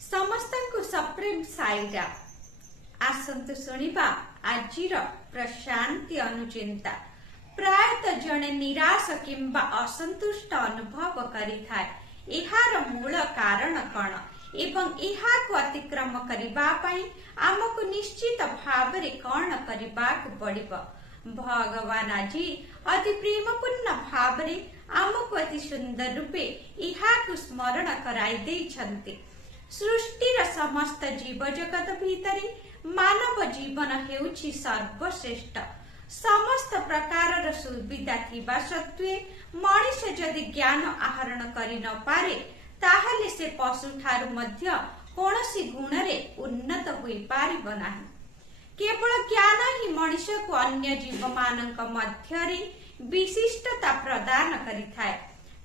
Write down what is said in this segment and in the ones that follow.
समस्त को सप्रेम साईरा आसंतु सुनिबा आजिर प्रशांति अनुचिंता प्रायतः जने निराश किंबा असंतुष्ट अनुभव करिथाय। इहार मूल कारण कण एवं इहाकु अतिक्रम करिबा पई आमको निश्चित भावरे कण करिबाक पड़िबो। भगवान आज अति प्रेमपूर्ण भावरे आमको अति सुंदर रूपे इहाकु स्मरण कराई देइछन्ति। सृष्टिर समस्त जीव जगत भितरे मानव जीवन हेउछि सर्वश्रेष्ठ। समस्त प्रकार सुविधा थिबा सत्वे मनुष्य जदि ज्ञान आहरण करि न पारे ताहले से पशु ठारू मध्य कोनोसी गुणरे उन्नत होई पारिबो नाही। केवल ज्ञान ही मनुष्य को अन्य जीव मानक मध्यरे विशिष्टता प्रदान करिथाय।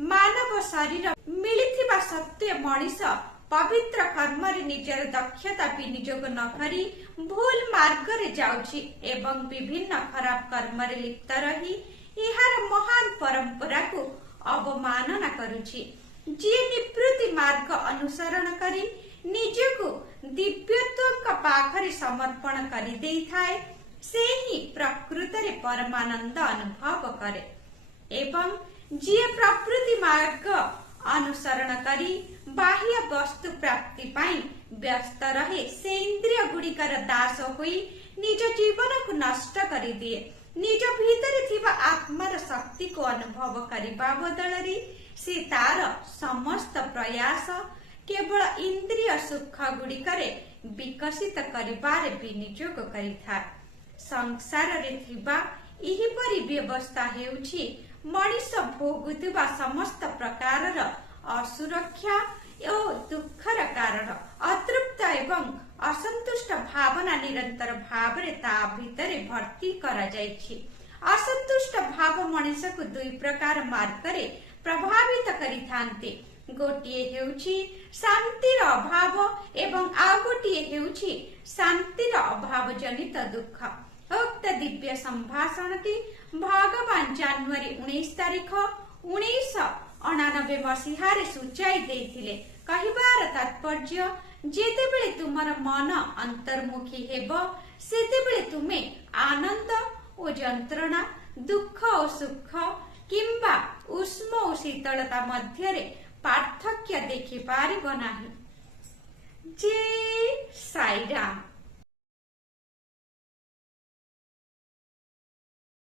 मानव शरीर मिलिथिबा सत्वे मनुष्य पवित्र कर्म रे निजर दक्षता विनियोग न करी भूल मार्ग रे जाउछि एवं विभिन्न खराब कर्म रे लिप्त रही इहार महान परंपरा को अवमानना करुछि। जे निवृत्ति मार्ग अनुसरण करी निजको दिव्यत्व पाखरे समर्पण करि देइथाय से ही प्रकृत रे परमानंद अनुभव करे एवं जे प्रकृति मार्ग अनुसरण करी बाह्य वस्तु प्राप्ति पाई व्यस्त रहे से इंद्रिय गुड़िकर दास होई निज जीवन को नष्ट करि दिए। निज भीतर थिबा आत्मार शक्ति को अनुभव करिबा बदलरी से तार समस्त प्रयास केवल इंद्रिय सुख गुड़िकरे विकसित करिबारे विनियोग करिथा। संसार रे थिबा एही परि व्यवस्था हेउछि मनुष्य भोगुथिबा समस्त प्रकारर असुरक्षा और दुखर कारण। अतृप्त एवं असंतुष्ट भावना निरंतर भावरे ता भितरे भर्ती करा जाइछि। असंतुष्ट भाव मनुष्य को दुई प्रकार मार्गरे प्रभावित करिथान्ते। गोटिए हेउछि शांतिर अभाव एवं आ गोटिए हेउछि शांतिर अभाव जनित दुख। उक्त दिव्य संभाषणटी भगवान जनवरी 19 तारिख 1999 मसीहारे सूचाई देथिले। कहिबार तात्पर्य जेतेबेले तुमर मन अंतर्मुखी हेबो सेतेबेले तुमे आनंद ओ जंत्रणा दुख ओ सुख किंबा उष्म ओ शीतलता मध्यरे पार्थक्य देखि पारिबो नाही। जय साईराम।